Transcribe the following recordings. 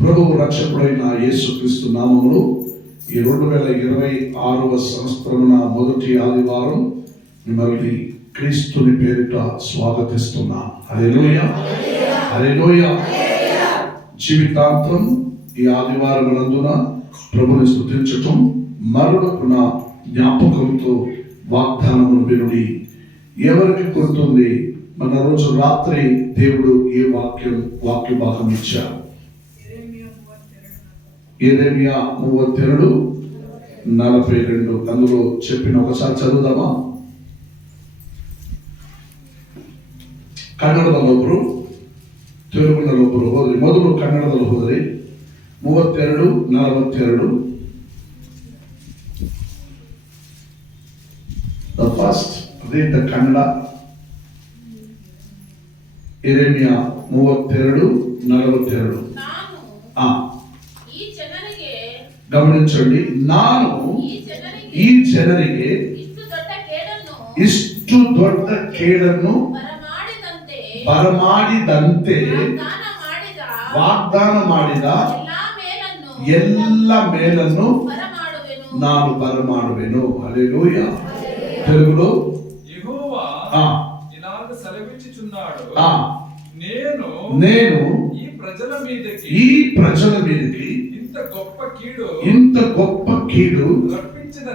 ప్రభువు రక్షకుడైన యేసుక్రీస్తు నామములో ఈ 2026వ సంవత్సరమున మొదటి ఆదివారం మిమ్మల్ని క్రీస్తుని పేరిట స్వాగతిస్తున్నా. హల్లెలూయా, హల్లెలూయా. జీవితాంతం ఈ ఆదివారమునందున ప్రభుని స్తుతించటం, మరొకన జ్ఞాపకంతో వాగ్దానములు వినుడి. ఎవరికి గుర్తుంది, మన రోజు రాత్రి దేవుడు ఈ వాక్య భాగం ఇచ్చారు. యెరెమీయా 32:42 అందులో చెప్పిన ఒకసారి చదువుదామా? ಕನ್ನಡದಲ್ಲೊಬ್ರು, ತೆಲುಗಿನಲ್ಲೊಬ್ರು ಹೋದ್ರಿ. ಮೊದಲು ಕನ್ನಡದಲ್ಲಿ ಹೋದ್ರಿ. 32:42. The first read the Kannada. ಯೆರೆಮೀಯಾ 32:42. ಗಮನಿಂಚಂడి. ನಾನು ಈ ಜನರಿಗೆ ಇಷ್ಟು ದೊಡ್ಡ ಕೇಡನ್ನು ಬರಮಾಡಿದಂತೆ ವಾಗ್ದಾನ ಮಾಡಿದ ಎಲ್ಲ ಮೇಲನ್ನು ನಾನು ಬರಮಾಡುವೆನು. హల్లెలూయా. తెలుగులో యెహోవా ఇలాగ సెలవిచ్చుచున్నాడు, నేను ఈ ప్రజల మీదకి ఇంత గొప్ప కీడు రప్పించిన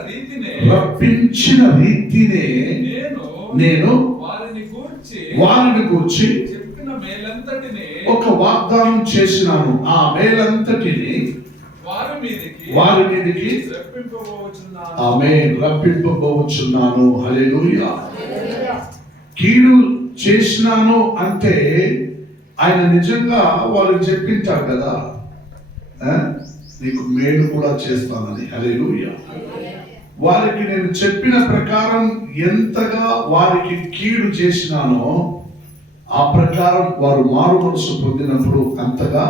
రీతినే నేను వారిని గూర్చి ఒక వాగ్దానం చేసినాను. ఆ మేలంతటిని వారి మీదకి రప్పింపబోచున్నాను. హల్లెలూయా. కీడు చేసినాను అంటే ఆయన నిజంగా వాళ్ళకి చెప్పింటారు కదా, నీకు మేలు కూడా చేస్తానని. హల్లెలూయా. వారికి నేను చెప్పిన ప్రకారం ఎంతగా వారికి కీడు చేసినానో ఆ ప్రకారం వారు మారు మనసు పొందినప్పుడు అంతగా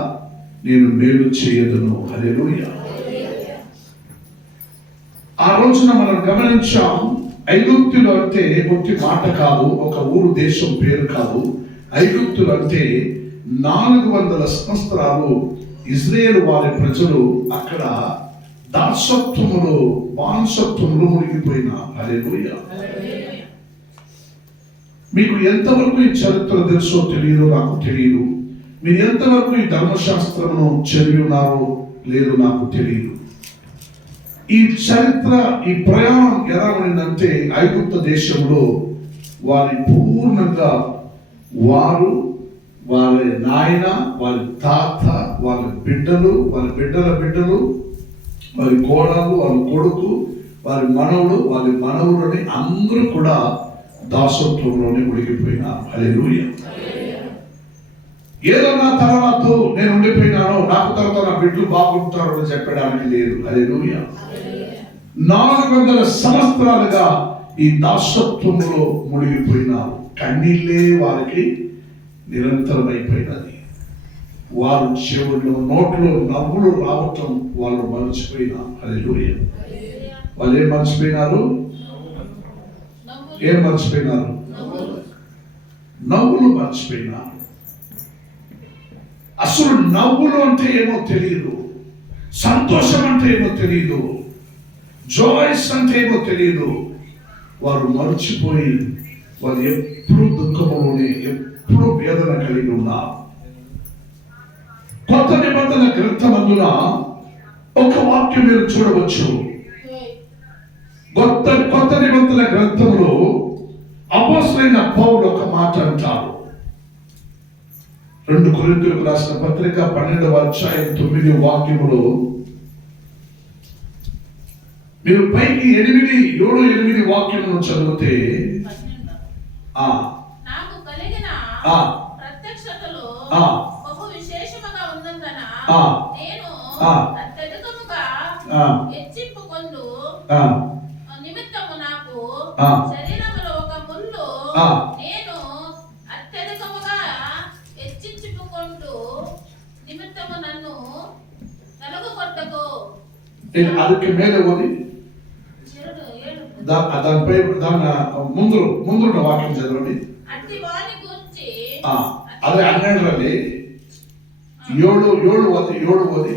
నేను మేలు చేయదును. హల్లెలూయా. ఆ రోజున మనం గమనించాం, ఐగుప్తులు అంటే ఒట్టి మాట కాదు, ఒక ఊరు దేశం పేరు కాదు. ఐగుప్తులు అంటే 400 సంవత్సరాలు ఇజ్రాయేలు వారి ప్రజలు అక్కడ దాసత్వములో బానిసత్వములో మునిగిపోయిన. హల్లెలూయా. మీకు ఎంతవరకు ఈ చరిత్ర తెలుసో తెలియదో నాకు తెలియదు. మీరు ఎంతవరకు ఈ ధర్మశాస్త్రమును చదివి ఉన్నారో లేదో నాకు తెలియదు. ఈ చరిత్ర, ఈ ప్రయాణం ఎలా ఉండిందంటే, ఐగుప్తు దేశంలో వారి పూర్ణంగా వారు, వారి నాయన, వారి తాత, వారి బిడ్డలు, వారి బిడ్డల బిడ్డలు, వారి కోడలు, వారి కొడుకు, వారి మనవుడు, వారి మనవులని అందరూ కూడా దాసత్వంలోనే మునిగిపోయినారు. హల్లెలూయా. ఏదో నా తర్వాత నేను ఉండిపోయినాను, నాకు తర్వాత నా బిడ్డలు బాగుంటారు అని చెప్పడానికి లేదు. హల్లెలూయా. 400 సంవత్సరాలుగా ఈ దాసత్వంలో మునిగిపోయినారు. కన్నీళ్ళే వారికి నిరంతరమైపోయినది. వారు చెవుల్లో, నోట్లో నవ్వులు రావటం వాళ్ళు మర్చిపోయినారు. హల్లెలూయా. వాళ్ళు ఏం మర్చిపోయినారు? నవ్వులు మర్చిపోయినారు. అసలు నవ్వులు అంటే ఏమో తెలియదు, సంతోషం అంటే ఏమో తెలియదు, జాయ్స్ అంటే ఏమో తెలియదు. వారు మర్చిపోయి వాళ్ళు ఎప్పుడు దుఃఖంలోనే, ఎప్పుడు వేదన కలిగి ఉన్నారు. కొత్త నిబంధన గ్రంథమందున ఒక వాక్యం మీరు చూడవచ్చు. కొత్త నిబంధన గ్రంథంలో అపోస్తలుడైన పౌలు ఒక మాట అంటారు. 2 కొరింథీయులకు రాసిన పత్రిక 12వ అధ్యాయం 9వ వాక్యములో మీరు పైకి 7-8 వాక్యములను చదివితే, నాకు కలిగిన ప్రత్యక్షతలో బహు విశేషముగా ఉన్నందున నేను అత్యధికముగా హెచ్చింపుకొందు నిమిత్తము నాకు శరీరములో ఒక ముళ్ళు, నేను అత్యధికముగా హెచ్చించుకొందు నిమిత్తము నన్ను నలుగుకొట్టకు. ಅದಕ್ಕೆ ಮೇಲೆ ಓದಿ, దానిపై దాని ముందున్న వాక్యం చదవండి. అట్టి వాని గురించి అదే 12ರಲ್ಲಿ ఏడవది ఏడవది.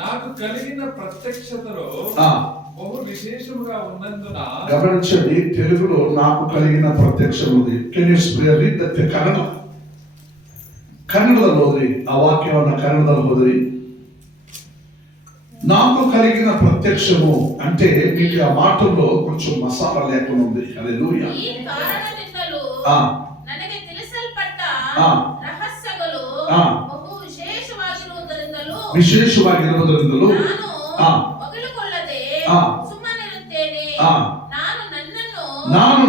నాకు కలిగిన ప్రత్యక్షతలో ఆ, బహు విశేషముగా ఉన్నందున గమనించండి, తెలుగులో నాకు కలిగిన ప్రత్యక్షం ఉంది. కెన్ యూ రీడ్ ద ಕನ್ನಡದಲ್ಲಿ ಹೋದ್ರಿ ಆ ವಾಕ್ಯವನ್ನ ಕನ್ನಡದಲ್ಲಿ ಹೋದ್ರಿ. నాకు కలిగిన ప్రత్యక్షము అంటే మీకు ఆ మాటల్లో కొంచెం మసాలా లేకుండా ఉంది. హల్లెలూయా. ఈ కారణದಿಂದಲೂ ఆ, ನನಗೆ ತಿಳಿಸಲ್ಪಟ್ಟ ఆ, ರಹಸ್ಯಗಳು ఆ, ಬಹು ವಿಶೇಷವಾಗಿರುವುದರಿಂದಲೂ ವಿಶೇಷವಾಗಿರುವುದರಿಂದಲೂ ನಾನು ಆ, ಹೊಗಳಿಕೊಳ್ಳದೆ ಆ, ಸುಮ್ಮನಿರುತ್ತೇನೆ. ಆ, ನಾನು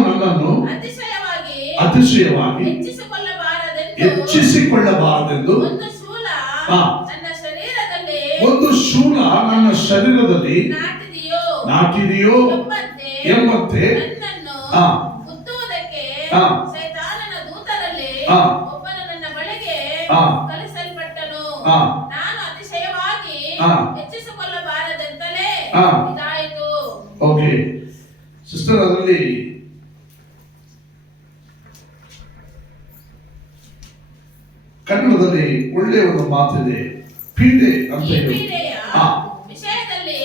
ನನ್ನನ್ನು ಅತಿಶಯವಾಗಿ ಹೆಚ್ಚಿಸಿಕೊಳ್ಳಬಾರದೆಂದು ಒಂದು ಶೂಲ ಆ, ನನ್ನ ಶರೀರದಲ್ಲಿ ನಾಟಿದೆಯೋ ಎಂಬಂತೆ ನನ್ನನ್ನು ಆ, ಗುದ್ದುವುದಕ್ಕೆ ಆ, ಸೈತಾನನ ದೂತರಲ್ಲಿ ಆ, ಒಬ್ಬನು ನನ್ನ ಬಳಿಗೆ ಆ, ಕಳಿಸಲ್ಪಟ್ಟನು. ಆ, ನಾನು ಅತಿಶಯವಾಗಿ ಆ, ಹೆಚ್ಚಿಸಿಕೊಳ್ಳಬಾರದೆಂತಲೇ ಆ. ಇದಾಯಿತು. ಓಕೆ ಸಿಸ್ಟರ್, ಅದರಲ್ಲಿ ಕನ್ನಡದಲ್ಲಿ ಒಳ್ಳೆಯ ಒಂದು ಮಾತಿದೆ, ಪೀಡೆ ಅಂತ ಈ ಹೇಳಿ. ಪೀಡೆಯ ಆ, ವಿಷಯದಲ್ಲಿ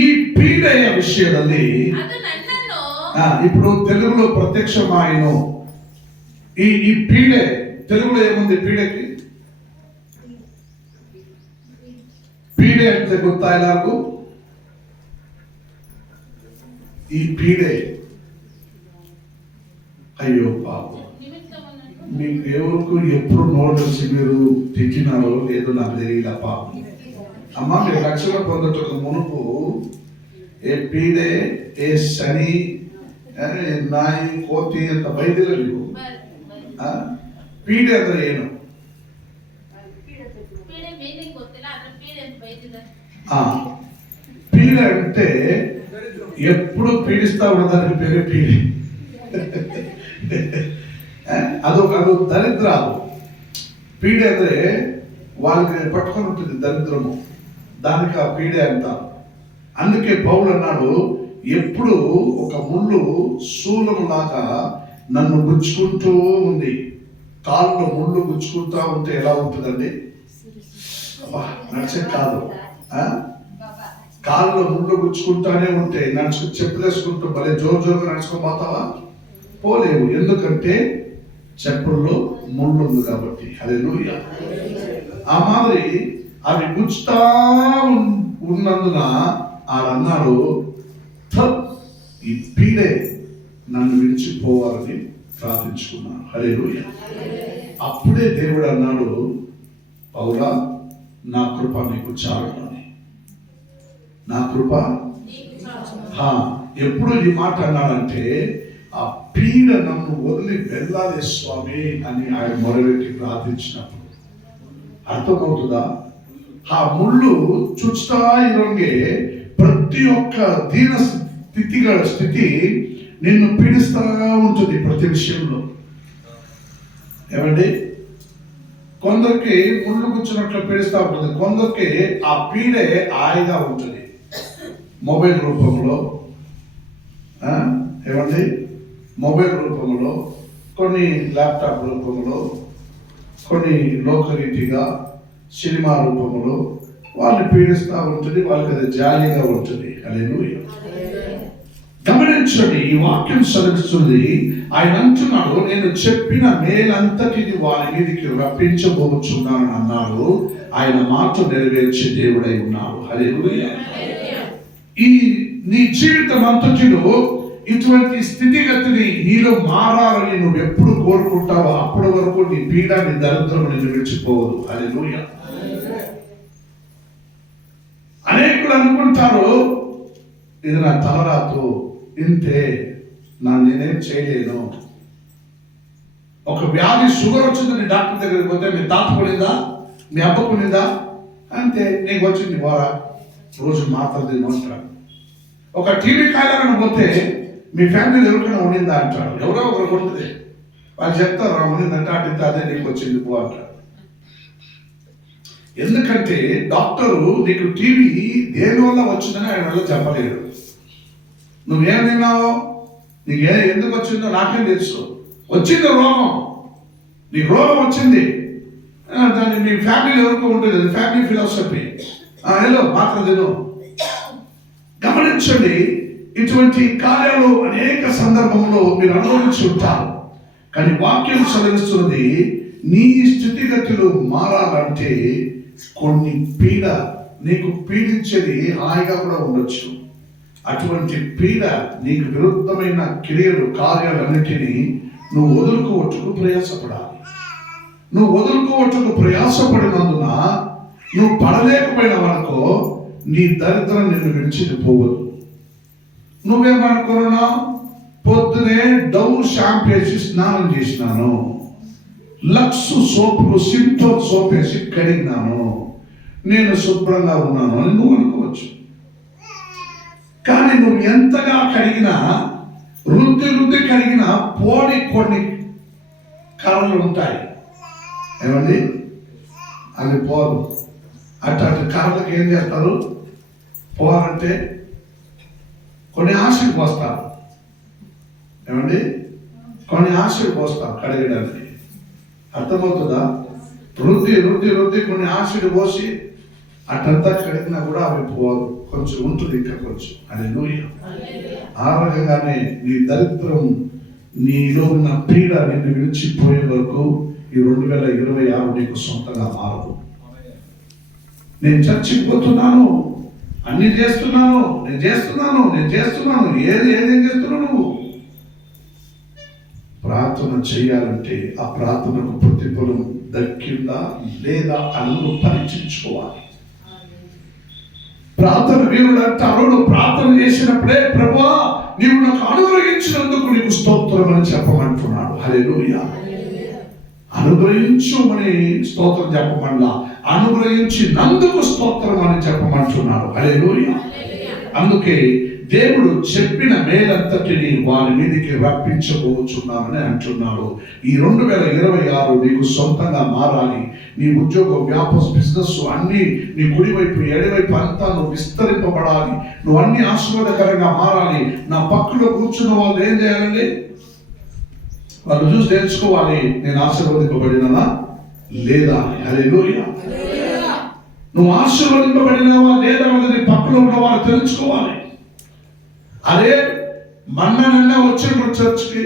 ఈ పీడయ విషయದಲ್ಲಿ ಅದು ನನ್ನನ್ನು ఇప్పుడు తెలుగులో ప్రత్యక్షమాయను. ఈ పీడే తెలుగులో ఏముంది? పీడకి పీడే అంటే ಗೊತ್ತಾ ಎಲ್ಲರಿಗೂ? ఈ పీడే, అయ్యో పాపం, నిమిత్తమునకు మీకు ఎవరికి ఎప్పుడు నోటీస్ మీరు తిట్టినారో లేదో నాకు తెలియదు పాపం. అమ్మ, మీరు రక్షణ పొందటకు మునుపు ఏ పీడే, ఏ శని, ನಾಯಿ, ಕೋತಿ ಅಂತ ಬೈದಿಲ್ಲ ನೀವು. ಪೀಡೆ ಅಂದ್ರೆ ಏನು? ಪೀಡೆ ಮೀನಿಂಗ್ ಗೊತ್ತಿಲ್ಲ, ಆದ್ರೆ ಪೀಡೆ ಅಂತ ಬೈದಿದ್ದಾರೆ. పీడే అంటే ఎప్పుడు పీడిస్తా ఉన్నదానికి పేరే పీడే. ಅದು దరిద్ర. ಅದು పీడే ಅಂದ್ರೆ వాళ్ళకి పట్టుకొని ఉంటుంది దరిద్రము, దానికి ఆ పీడే అంటారు. అందుకే పౌలు అన్నాడు, ఎప్పుడు ఒక ముళ్ళు శూలము లాగా నన్ను గుచ్చుకుంటూ ఉంది. కాళ్ళలో ముళ్ళు గుచ్చుకుంటా ఉంటే ఎలా ఉంటుందండి? నడిచే కాదు, కాళ్ళలో ముళ్ళు గుచ్చుకుంటానే ఉంటే చెప్పులేసుకుంటూ భలే జోరుగా నడుచుకొని పోతావా? పోలేవు. ఎందుకంటే చెప్పుల్లో ముళ్ళు ఉంది కాబట్టి. హల్లెలూయా. ఆ మాదిరి అవి గుచ్చుతా ఉన్నందున ఆడన్నాడు, ఈ పీడే నన్ను విడిచిపోవాలని ప్రార్థించుకున్నాను. హల్లెలూయా. అప్పుడే దేవుడు అన్నాడు, పౌలా, నా కృప నీకు చాలు అని. నా కృప ఎప్పుడు ఈ మాట అన్నాడంటే, ఆ పీడ నన్ను వదిలి వెళ్ళాలి స్వామి అని ఆయన మొరపెట్టి ప్రార్థించినప్పుడు. అర్థమవుతుందా? ఆ ముళ్ళు చుచ్చుతా ఇరొంగే ప్రతి ఒక్క దీన స్థితి నిన్ను పీడిస్తా ఉంటుంది ప్రతి విషయంలో. ఏమండి? కొందరికి ముళ్ళు కూర్చున్నట్లు పీడిస్తూ ఉంటుంది, కొందరికి ఆ పీడే హాయిగా ఉంటుంది. మొబైల్ రూపంలో, ఏమండి, మొబైల్ రూపంలో, కొన్ని ల్యాప్టాప్ రూపంలో, కొన్ని లోకరీతిగా సినిమా రూపంలో వాళ్ళని పీడిస్తూ ఉంటుంది. వాళ్ళకి అది జాలీగా ఉంటుంది. హల్లెలూయా. గమనించండి, ఈ వాక్యం సెలవిస్తుంది, ఆయన అంటున్నాడు, నేను చెప్పిన మేలంతటిని వారి మీదకి రప్పించబోచున్నానని అన్నాడు. ఆయన మాట నెరవేర్చే దేవుడై ఉన్నాడు. హల్లెలూయా. ఈ నీ జీవితం అంతటిలో ఇటువంటి స్థితిగతిని నీలో మారాలని నువ్వు ఎప్పుడు కోరుకుంటావో అప్పటి వరకు నీ పీడ, నీ దరిద్రం నిన్ను విడిచిపోవదు. హల్లెలూయా. అనేకులు అనుకుంటారు, ఇది నా తలరాతు, ఇంతే, నేనేం చేయలేను. ఒక వ్యాధి, షుగర్ వచ్చిందని డాక్టర్ దగ్గరికి పోతే మీ తాత కొనిందా, మీ అబ్బ కొనిందా? అంతే, నీకు వచ్చింది పోరా, రోజు మాత్రం తినమంటాడు. ఒక టీవీ కాయలను పోతే మీ ఫ్యామిలీలో ఎవరికైనా ఉండిందా అంటాడు. ఎవరో ఒకరు ఉంటుంది. వాళ్ళు చెప్తారు, ఉండిందంటే అటు అదే నీకు వచ్చింది పో అంటాడు. ఎందుకంటే డాక్టరు నీకు టీవీ దేని వల్ల వచ్చిందని ఆయన వల్ల చెప్పలేడు. నువ్వేం తిన్నావు, ఎందుకు వచ్చిందో నాకేం తెలుసు. వచ్చింది రోగం, నీకు రోగం వచ్చింది, దాన్ని మీ ఫ్యామిలీ వరకు ఉంటుంది, ఫ్యామిలీ ఫిలాసఫీ. హలో మాత్రం తిను. గమనించండి, ఇటువంటి కార్యాలు అనేక సందర్భంలో మీరు అనుభవించి ఉంటారు. కానీ వాక్యం చదివిస్తున్నది నీ స్థితిగతులు మారాలంటే కొన్ని పీడ నీకు పీడించేది హాయిగా కూడా ఉండొచ్చు. అటువంటి పీడ నీకు విరుద్ధమైన క్రియలు కార్యాలన్నిటినీ నువ్వు వదులుకోవచ్చుకు ప్రయాసపడాలి. నువ్వు వదులుకోవచ్చుకు ప్రయాసపడినందున నువ్వు పడలేకపోయిన వరకు నీ దరిద్రం నిన్ను విడిచిపోవద్దు. నువ్వేమనుకున్నా, పొద్దునే డవ్ షాంపూ వేసి స్నానం చేసినాను, లక్స్ సోపులు సింథోల్ సోప్ వేసి కడిగినాను, నేను శుభ్రంగా ఉన్నాను అని నువ్వు అనుకోవచ్చు. కానీ నువ్వు ఎంతగా కడిగినా, రుద్ది కడిగినా పోని కొన్ని కర్రలు ఉంటాయి. ఏమండి, అది పోరు. అట్లాంటి కర్రలకు ఏం చేస్తారు? పోరంటే కొన్ని ఆశలు పోస్తారు. ఏమండి, కొన్ని ఆశలు పోస్తారు కడగడానికి. అర్థమవుతుందా? రుద్ది కొన్ని ఆశలు పోసి అట్లంతా కడిగినా కూడా అవి పోదు, కొంచెం ఉంటుంది ఇంకా కొంచెం. హల్లెలూయా. ఆ రకంగానే నీ దరిద్రం, నీలో ఉన్న పీడ నిన్ను విడిచిపోయే వరకు ఈ 2026 నీకు సొంతంగా మారదు. నేను చర్చికి పోతున్నాను, అన్ని చేస్తున్నాను, నేను చేస్తున్నాను, ఏదేం చేస్తున్నావు నువ్వు? ప్రార్థన చేయాలంటే ఆ ప్రార్థనకు ప్రతిఫలం దక్కిందా లేదా అని నువ్వు పరీక్షించుకోవాలి. ప్రార్థన వీరుడు అంటారు, నువ్వు ప్రార్థన చేసినప్పుడే ప్రభువా నీవు నాకు అనుగ్రహించినందుకు నీకు స్తోత్రం అని చెప్పమంటున్నాడు. హల్లెలూయా. అనుగ్రహించుమని స్తోత్రం చెప్పమన్నా, అనుగ్రహించినందుకు స్తోత్రం అని చెప్పమంటున్నాడు. హల్లెలూయా. అందుకే దేవుడు చెప్పిన మేలంతటిని వారి మీదకి రప్పించబోచున్నామని అంటున్నాడు. ఈ 2026 నీకు సొంతంగా మారాలి. నీ ఉద్యోగం, బిజినెస్ అన్ని నీ కుడివైపు ఎడవైపు అంతా నువ్వు విస్తరింపబడాలి. నువ్వు అన్ని ఆశీర్వాదకరంగా మారాలి. నా పక్కలో కూర్చున్న వాళ్ళు ఏం చేయాలండి? వాళ్ళు చూసి తెలుసుకోవాలి, నేను ఆశీర్వదింపబడినా లేదా. హల్లెలూయా. నువ్వు ఆశీర్వదింపబడినావా లేదా నీ పక్కలో ఉన్న వాళ్ళు తెలుసుకోవాలి. అదే మన్ననన్నా వచ్చినప్పుడు చర్చ్కి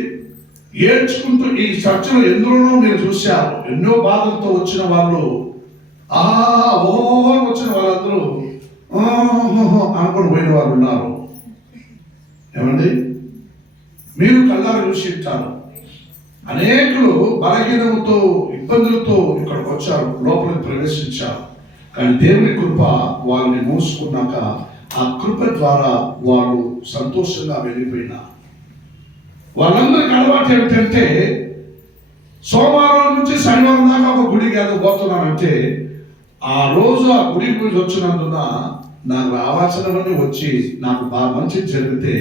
ఏడ్చుకుంటూ, ఈ చర్చలో ఎందులోనో మీరు చూశారు, ఎన్నో బాధలతో వచ్చిన వాళ్ళు, వచ్చిన వాళ్ళందరూ అనుకుని పోయిన వాళ్ళు ఉన్నారు. ఏమండి, మీరు కళ్ళారు చూసి ఉంటారు. అనేకులు బలహీనముతో ఇబ్బందులతో ఇక్కడికి వచ్చారు, లోపలికి ప్రవేశించారు. కానీ దేవుని కృప వాళ్ళని మోసుకున్నాక ఆ కృప ద్వారా వాళ్ళు సంతోషంగా వెళ్ళిపోయినారు. వాళ్ళందరికీ అలవాటు ఏమిటంటే, సోమవారం నుంచి శనివారం దాకా ఒక గుడికి ఏదో పోతున్నానంటే, ఆ రోజు ఆ గుడికి పోయి వచ్చినందున నాకు రావాల్సినవన్నీ వచ్చి నాకు బాగా మంచి జరిగితే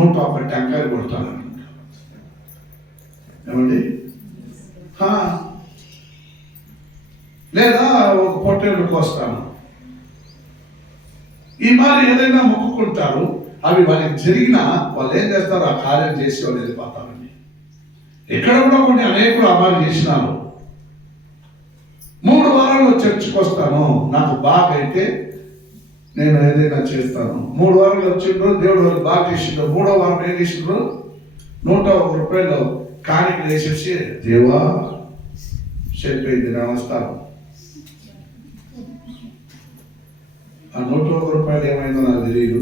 101 టెంకాయలు కొడతాను. ఏమండి, లేదా ఒక పొట్టేళ్ళు కోస్తాను. ఈ మరి ఏదైనా మొక్కుకుంటారు, అవి వాళ్ళకి జరిగినా వాళ్ళు ఏం చేస్తారు? ఆ కార్యం చేసి వాళ్ళు వెళ్ళిపోతారండి. ఇక్కడ కూడా కొన్ని అనేకులు అమలు చేసినారు. 3 వారాల్లో చర్చికి వస్తాను, నాకు బాగా అయితే నేను ఏదైనా చేస్తాను. 3 వారాలు వచ్చిండ్రు, దేవుడు వాళ్ళు బాగా చేసిండ్రు. 3వ వారం ఏం చేసిండ్రు? 101 రూపాయలు కాணிకలు వేసేసి, దేవా చెప్పేది నమస్కారం. ఆ 101 రూపాయలు ఏమైందో నాకు తెలియదు.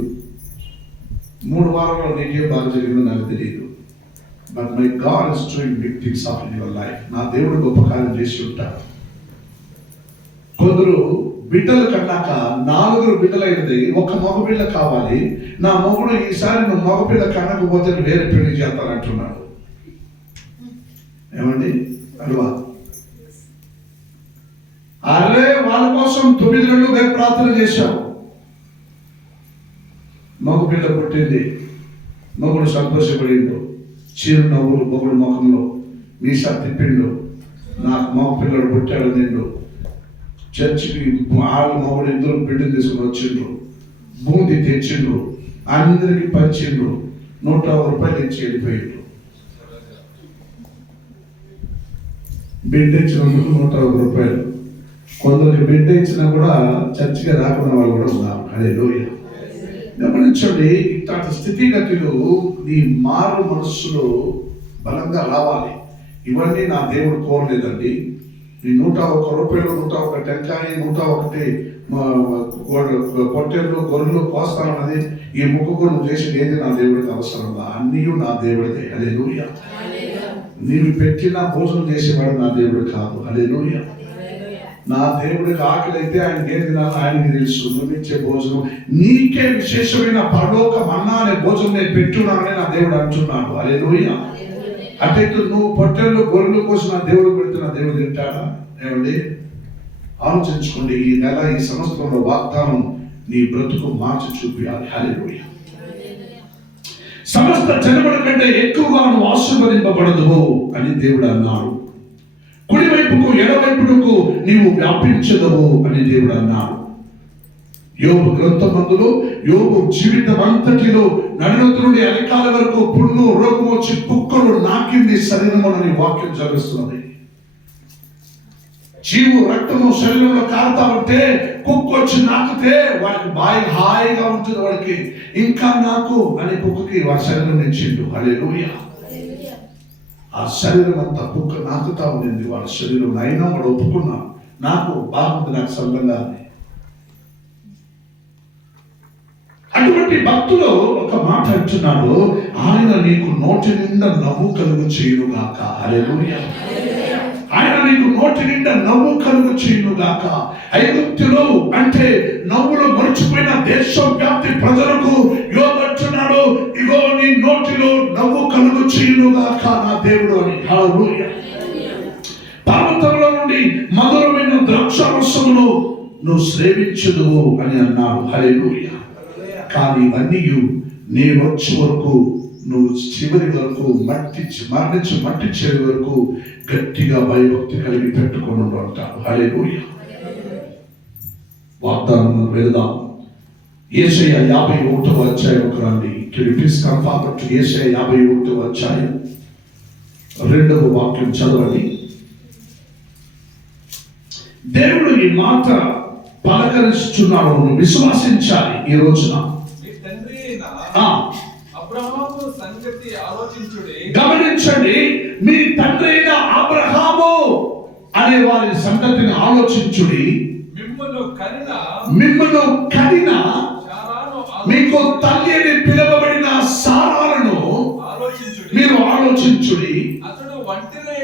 3 వారాల్లో నీకేం బాగా జరిగిందో నాకు తెలియదు. But my god is doing big things of in your life. నా దేవుడు గొప్ప కార్యం చేసి ఉంటారు. కొందరు బిడ్డలు కన్నాక 4 బిడ్డలైనది, ఒక మగపిల్ల కావాలి. నా మొగుడు ఈసారి నువ్వు మగపిల్ల కన్నకపోతే వేరే పెళ్లి చేస్తానంటున్నాడు. ఏమండి, అల్వా? అరే వాళ్ళ కోసం 9 నెలలు మేము ప్రార్థన చేశాం. మగపిల్ల పుట్టింది, మగుడు సంతోషపడిండు, చిరునవ్వులు మగుడు ముఖంలో, మీసా తిప్పిండు, నాకు మగపిల్లడు పుట్టాడు. నిండు చర్చికి వాళ్ళు మగుడు 2 బిడ్డలు తీసుకుని వచ్చిండ్రు, బూంది తెచ్చిండ్రు, అందరికి పంచిండ్రు, 101 రూపాయలు ఇచ్చి వెళ్ళిపోయిండ్రు. బిడ్డ ఇచ్చినందుకు 101 రూపాయలు. కొందరికి బిడ్డ ఇచ్చినా కూడా చర్చిగా రాకున్న వాళ్ళు కూడా ఉన్నారు. హల్లెలూయా. గమనించండి, ఇట్లాంటి స్థితిగతులు నీ మారు మనస్సులో బలంగా రావాలి. ఇవన్నీ నా దేవుడు కోరలేదండి. ఈ 101 రూపాయలు, 101 టెంకాయ, 101 పొట్టెళ్ళు గొర్రెలు కోస్తానన్నది ఈ ముక్కుకు నువ్వు చేసేది ఏది నా దేవుడికి అవసరంగా? అన్నీ నా దేవుడిదే. హల్లెలూయా. నీవు పెట్టిన భోజనం చేసేవాడు నా దేవుడు కాదు. హల్లెలూయా. నా దేవుడికి ఆకలి అయితే ఆయనకి ఏం తినాలో ఆయనకి తెలుసు. నువ్వు ఇచ్చే భోజనం నీకే విశేషమైన పరలోక మన్నా అనే భోజనం నేను పెట్టున్నానని నా దేవుడు అంటున్నాడు. హల్లెలూయా. అంటే నువ్వు పొట్టెళ్ళు గొర్రెలు కోసం నా దేవుడు పెడుతున్న దేవుడు తింటాడా? ఏమండి, ఆలోచించుకోండి. ఈ నెల, ఈ సంవత్సరంలో వాగ్దానం నీ బ్రతుకు మార్చి చూపించాలి. హల్లెలూయా. సమస్త జనముల కంటే ఎక్కువగా నువ్వు ఆశీర్వదింపబడదు అని దేవుడు అన్నాడు. కుడివైపుకు ఎడవైపుకు నీవు వ్యాపించదవు అని దేవుడు అన్నాడు. యోబు గ్రంథమందులో యోబు జీవితం అంతటిలో నడునొత్తు నుండి అరికాల వరకు పుండు రోగం వచ్చి కుక్కలు నాకింది శరీరమునని వాక్యం చదువుతున్నది. జీవు రక్తము శరీరంలో కారుతా ఉంటే కుక్క వచ్చి నాకితే వాడికి బాగా హాయిగా ఉంటుంది. వాడికి ఇంకా నాకు అని కుక్కకి వాడి శరీరం నిచ్చిండు. హల్లెలూయా. ఆ శరీరం అంతా కుక్క నాకుతా ఉండింది వాడి శరీరం. అయినా వాడు ఒప్పుకున్నా, నాకు బాగుంది, నాకు సల్లంగా అని. అటువంటి భక్తులు ఒక మాట అంటున్నాడు, ఆయన నీకు నోటి నిండా నవ్వు కలుగు చేయునుగాక. హల్లెలూయా. ఆయన నీకు నోటి నిండా నవ్వు కలుగు చేయునుగాక. ఐగుప్తులో అంటే నవ్వులు మర్చిపోయిన దేశవ్యాప్తి ప్రజలకు యోబు అంటున్నాడు, ఇగో నీ నోటిలో నవ్వు కలుగు చేయునుగాక నా దేవుడు అని. హల్లెలూయా. పర్వతంలో నుండి మధురమైన ద్రాక్షారసమును నువ్వు సేవించదువు అని అన్నాడు. హల్లెలూయా. కానీ ఇవన్నీ నేను వచ్చే వరకు, నువ్వు చివరి వరకు మరణించి మట్టి చేరి వరకు గట్టిగా భయభక్తి కలిగి పెట్టుకొని ఉంటాడు. హల్లెలూయా. వాగ్దానం వెళదాం. యేషయా 51వ అధ్యాయం రండి. యేషయా 51వ అధ్యాయం 2వ వాక్యం చదవండి. దేవుడు ఈ మాట పలకరిస్తున్నాడు, నువ్వు విశ్వాసించాలి. ఈ రోజున అబ్రహాము సంగతి ఆలోచించుడి. గమనించండి, మీ తండ్రి అయిన అబ్రహాము అనే వారి సంగతిని ఆలోచించుడి. మిమ్మల్ని కనిన మీకు తల్లి అని పిలువబడిన సారాలను మీరు ఆలోచించుడి. అతడు ఒంటరినై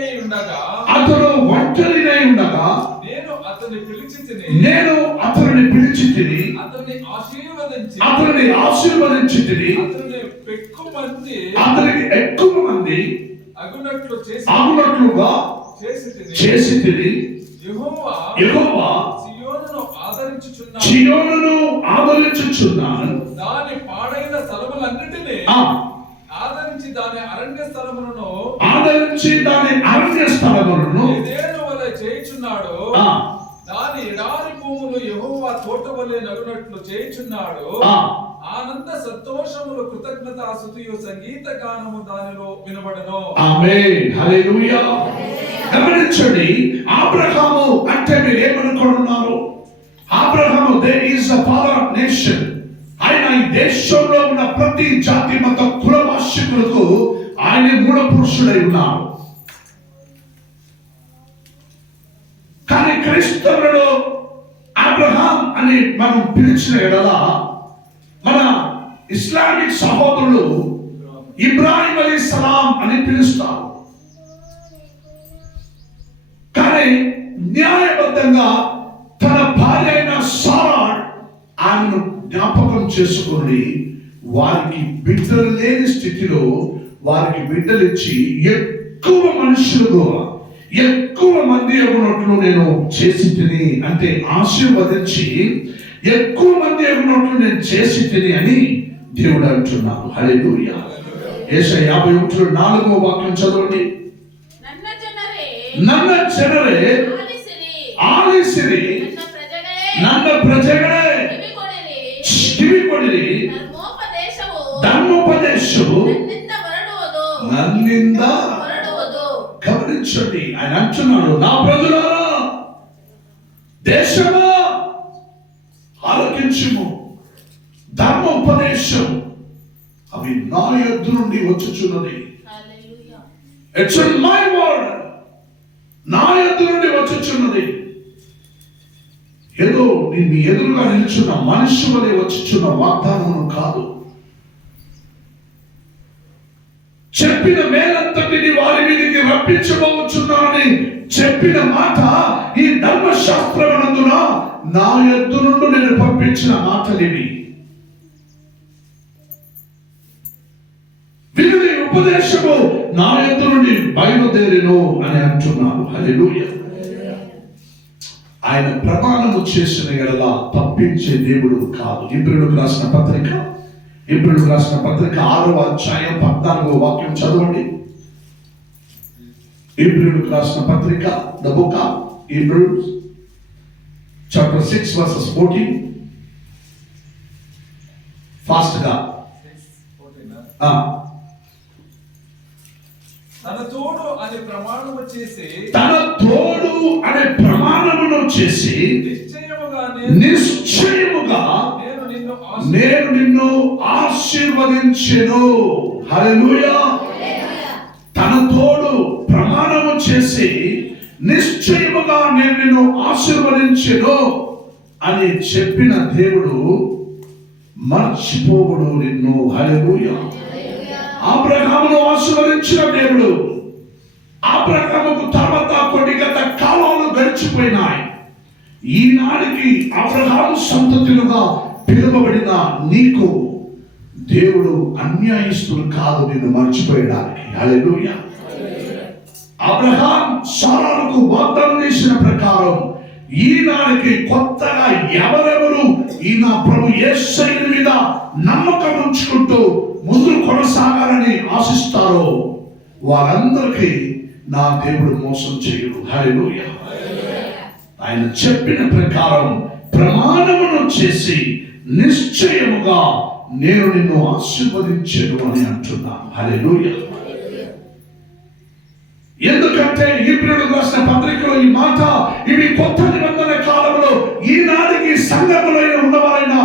ఉండగా నేను అతనిని పిలిచి తిని అతనిని ఆశీర్వదించి తిని అతనికి ఎక్కువ మంది అగునట్లుగా చేసి తిని యెహోవా సియోనును ఆదరించుచున్నాను. దాని పాడైన స్థలములన్నిటినీ ఆదరించి దాని అరణ్య స్థలములను ఏదేను వలె చేయుచున్నాడు. దాని ఎడారి భూములు యెహోవా తోట వలె నగునట్లు చేయుచున్నాడు. ఆనంద సంతోషములు కృతజ్ఞతాస్తుతియు సంగీత గానము దానిలో వినబడను. ఆమేన్. హల్లెలూయా. గమనించండి, అబ్రహాము అంటే మీరు ఏమనుకుంటున్నారు? Abraham there is a father of nation. ఆయన ఈ దేశంలో ఉన్న ప్రతి జాతి మత కులవాసికులకు ఆయన మూల పురుషుడై ఉన్నారు. కానీ క్రైస్తవులలో అబ్రహాం అని మనం పిలిచిన ఎడల మన ఇస్లామిక్ సహోదరులు ఇబ్రాహిం అలైహిస్సలాం అని పిలుస్తారు. కానీ న్యాయబద్ధంగా తన భార్య అయిన సారా ఆయనను జ్ఞాపకం చేసుకొని వారికి బిడ్డలు లేని స్థితిలో వారికి బిడ్డలు ఇచ్చి ఎక్కువ మనుషులు ఎక్కువ మంది అగునట్లు నేను చేసి తిని, అంటే ఆశీర్వదించి ఎక్కువ మంది అగునట్లు నేను చేసి తిని అని దేవుడు అంటున్నాడు. హల్లెలూయా. యేషయా 51:4వ వాక్యం చదవండి. ನನ್ನ ಜನರೇ ಆಲಿಸಿರಿ, ನನ್ನ ಪ್ರಜೆಗಳೇ ಕಿವಿಗೊಡಿರಿ. ಧರ್ಮೋಪದೇಶವು ನನ್ನಿಂದ. ಗಮನಿಂಚండి, ఆయన అంటున్నాడు, నా ప్రజలారా, దేశమా ఆలకించుము, ధర్మోపదేశం అవి నా యొద్ద నుండి వచ్చుచున్నది. హల్లెలూయా. ఇట్స్ ఇన్ మై వర్డ్, నా యొద్ద నుండి వచ్చుచున్నది. ఏదో మీ ఎదురుగా నిలుచున్న మనిషి వలె వచ్చుచున్న వాగ్దానము కాదు. చెప్పిన మేలంతటిని వారి మీదకి రప్పించబోచున్నానని చెప్పిన మాట ఈ ధర్మశాస్త్రమునందున నా యొద్ద నుండి నేను పంపించిన మాటలివి. వీరి ఉపదేశము నా యొద్ద నుండి బయలుదేరిను అని అంటున్నాను. హల్లెలూయా. ఆయన ప్రమాణము చేసిన ఎడల తప్పించే దేవుడు కాదు. ఇబ్రీయులకు రాసిన పత్రిక 6వ అధ్యాయం 14వ వాక్యం చదవండి. ఇబ్రీయులకు రాసిన పత్రిక, the book of Hebrews chapter 6 verses 14. Fast గా. తన తోడు అనే ప్రమాణము చేసి నిశ్చయముగా నేను నిన్ను ఆశీర్వదించెను. హల్లెలూయా. తన తోడు ప్రమాణము చేసి నిశ్చయముగా నేను నిన్ను ఆశీర్వదించెను అని చెప్పిన దేవుడు మర్చిపోవుడు నిన్ను. హల్లెలూయా. అబ్రహామును ఆశీర్వదించిన దేవుడు, అబ్రహాముకు తర్వాత కొన్ని గత కాలాలు గడిచిపోయినాయి. ఈనాటికి అబ్రహాము సంతతిలుగా పిలువబడిన నీకు దేవుడు అన్యాయస్తుడు కాదు నిన్ను మర్చిపోయడానికి. హల్లెలూయా. అబ్రహాం సారాకు వాగ్దానం చేసిన ప్రకారం ఈనాటికి కొత్తగా ఎవరెవరు ఈ నా ప్రభు యేసయ్య మీద నమ్మకం ఉంచుకుంటూ ముందుకు కొనసాగాలని ఆశిస్తారో వారందరికీ నా దేవుడు మోసం చేయడు. హల్లెలూయా. ఆయన చెప్పిన ప్రకారం ప్రమాణమును చేసి నిశ్చయముగా నేను నిన్ను ఆశీర్వదించెను అని అంటున్నాను. హల్లెలూయా. ఎందుకంటే ఇబ్రీయులకు రాసిన పత్రికలో ఈ మాట, ఇవి కొత్త నిబంధన కాలంలో ఈనాటికి సంఘములో ఉన్నవారైనా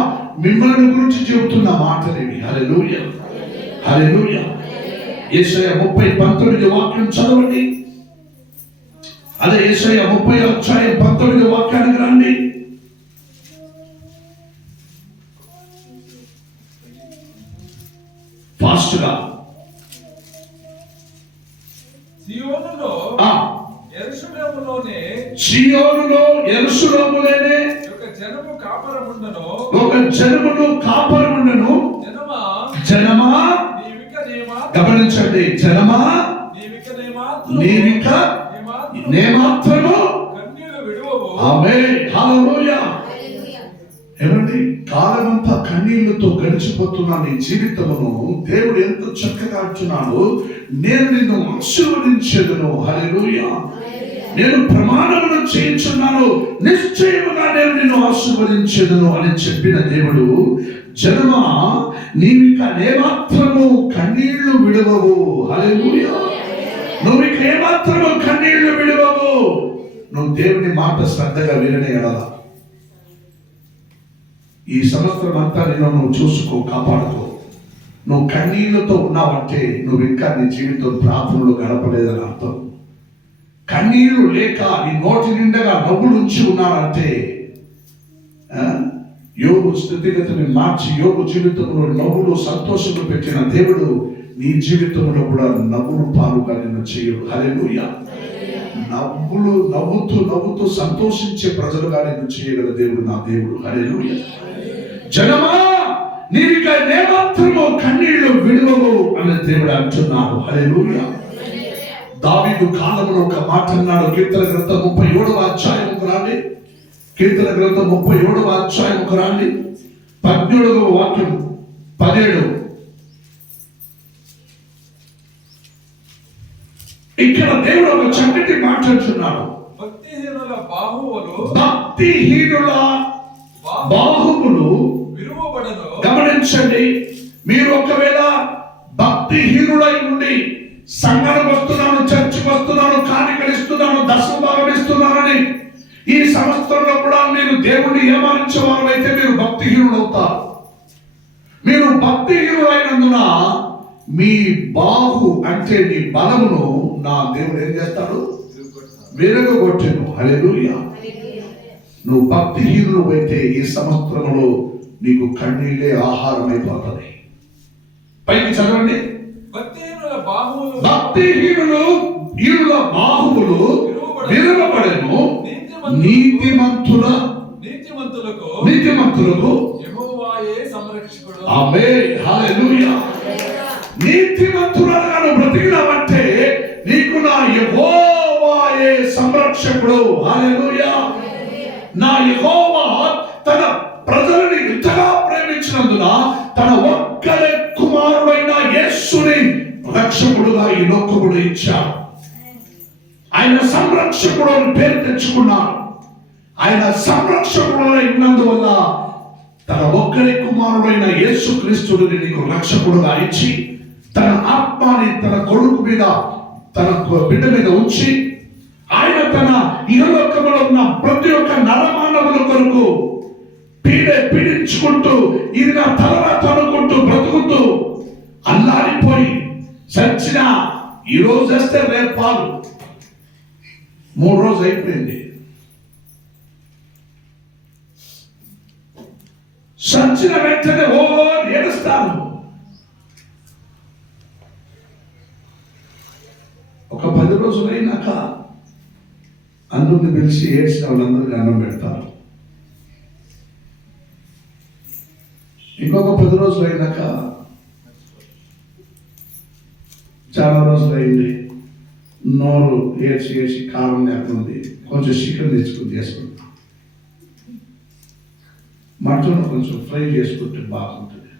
మిమ్మల్ని గురించి చెబుతున్న మాటలు ఇవి. హల్లెలూయా. హల్లెలూయా. యెషయా 30:19 వాక్యం చదవండి. అదే యెషయా 30:19 వాక్యానికి రండి. ఫాస్ట్ గా. సియోనులో యెరూషలేములోనే ఒక జనమును కాపరముండెను. జనమా, గమనించండి, జనమా నీవిక నేమాత్రము ఆమేన్. హల్లెలూయా. ఏమండి, కాలమంతా కన్నీళ్లతో గడిచిపోతున్న నీ జీవితమును దేవుడు ఎంత చక్కగా అంటున్నాడు, నేను నిన్ను ఆశీర్వదించెదను. హల్లెలూయా. నేను ప్రమాణమును చేయించున్నాను, నిశ్చయముగా నేను నిన్ను ఆశీర్వదించెదను అని చెప్పిన దేవుడు, జనమా నీవిక ఏమాత్రము కన్నీళ్లు విడవవు. హల్లెలూయా. నువ్వు ఇక ఏమాత్రము కన్నీళ్లు విడవవు. నువ్వు దేవుని మాట శ్రద్ధగా విననే ఎడలా ఈ సంవత్సరం అంతా నువ్వు చూసుకో, కాపాడుకో. నువ్వు కన్నీళ్లతో ఉన్నావంటే నువ్వు ఇంకా నీ జీవితం ప్రార్థనలో గడపలేదని అర్థం. కన్నీళ్లు లేక నీ నోటి నిండగా నవ్వులు ఉంచి ఉన్నారంటే యోబు స్థితిగతిని మార్చి యోబు జీవితంలో నవ్వులు సంతోషంలో పెట్టిన దేవుడు నీ జీవితంలో కూడా నవ్వులు పాలుగా నిన్ను చేయడు. హల్లెలూయా. నవ్వుతూ సంతోషించే ప్రజలుగా నిన్ను చేయగల దేవుడు నా దేవుడు. హల్లెలూయా. జనమా నీవిక ఏమాత్రము కన్నీళ్లు విడవవు అని దేవుడు అంటున్నాడు. హల్లెలూయా. దావీదు కాలంలో ఒక మాట అన్నాడు. కీర్తన గ్రంథం 37వ అధ్యాయముకు రండి. కీర్తన గ్రంథం 37వ అధ్యాయముకు రండి. 17వ వాక్యం 17. ఇక్కడ దేవుడు ఒక చక్కటి మాట్లాడుతున్నాడు. భక్తిహీనుల బాహువులు విరువబడను. గమనించండి, మీరు ఒకవేళ భక్తిహీనులై ఉండి సంఘానికి వస్తున్నాను, చర్చికి వస్తున్నాను, కానుకలు ఇస్తున్నాను, ఇస్తున్నాను, దశమ భాగం ఇస్తున్నానని ఈ సంవత్సరంలో కూడా మీరు దేవుణ్ణి ఏమానించే వారైతే మీరు భక్తిహీనులు అవుతారు. మీరు భక్తిహీనులైనందున మీ బాహు అంటే నీ బలమును నా దేవుడు ఏం చేస్తాడు? విరగొట్టెను. హల్లెలూయా. నువ్వు భక్తిహీనులు అయితే ఈ సంవత్సరంలో నీకు కన్నీళ్ళే ఆహారం అయిపోతుంది. పైకి చదవండి. భక్తిహీనుల బాహువులు బాహువులు విరవబడెను, నీతిమంతులకు యెహోవాయే సంరక్షకుడు. ఆమేన్. హల్లెలూయా. నీతిమంతులుగా నువ్వు బ్రతికినావంటే నీకు నా యెహోవాయే సంరక్షకుడు. హల్లెలూయా. నా యెహోవా తన ప్రజలని ఇంతగా ప్రేమించినందున తన ఒక్కడే కుమారుడైన యేసుని రక్షకుడుగా ఈ లోకములో ఇచ్చాడు. ఆయన సంరక్షకుడు అని పేరు తెచ్చుకున్నాడు. ఆయన సంరక్షకుడు అయినందువల్ల తన ఒక్కడే కుమారుడైన యేసు క్రీస్తుని నీకు రక్షకుడుగా ఇచ్చి తన ఆత్మని తన కొడుకు మీద, తన బిడ్డ మీద ఉంచి ఆయన తన ఇహలోకములో ఉన్న ప్రతి ఒక్క నరమానవుల కొరకు పీడించుకుంటూ ఇది నా తర్వాత అనుకుంటూ బ్రతుకుతూ అల్లాడిపోయి చచ్చిన ఈ రోజు వేస్తే రేపు పాలు 3 రోజులు అయిపోయింది. చచ్చిన వెంటనే ఓ ఏడుస్తాను. ఒక 10 రోజులు అయినాక అందరిని పిలిచి ఏడ్చిన వాళ్ళందరికీ అన్నం పెడతారు. ఇంకొక 10 రోజులు అయినాక చాలా రోజులు అయింది, నోరు ఏడ్చి కారం లేకుంది, కొంచెం చికెన్ తెచ్చుకుని చేసుకుంటాం, మటన్ కొంచెం ఫ్రై చేసుకుంటే బాగుంటుంది.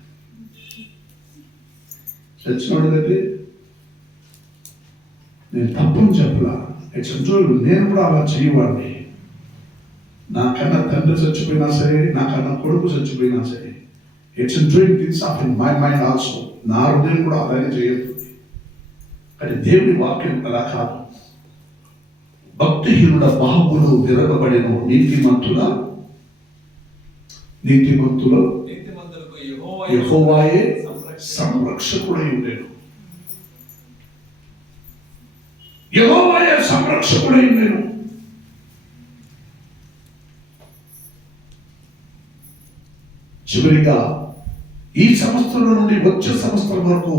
చచ్చినోడి దగ్గర నేను తప్పని చెప్పలా. నేను కూడా అలా చేయవాడిని. నాకన్నా తండ్రి చచ్చిపోయినా సరే, నాకన్నా కొడుకు చచ్చిపోయినా సరే, it's doing things of in my mind also. నా హృదయం కూడా అలాగే చేయతుంది. కానీ దేవుని వాక్యం అలా కాదు. భక్తిహీనుల బాహువులు విరగబడెను, నీతిమంతులకు యెహోవాయే సంరక్షకుడై ఉండెను. యెహోవాయే సంరక్షకుడై ఉండెను. చివరిగా ఈ సంవత్సరం నుండి వచ్చే సంవత్సరం వరకు,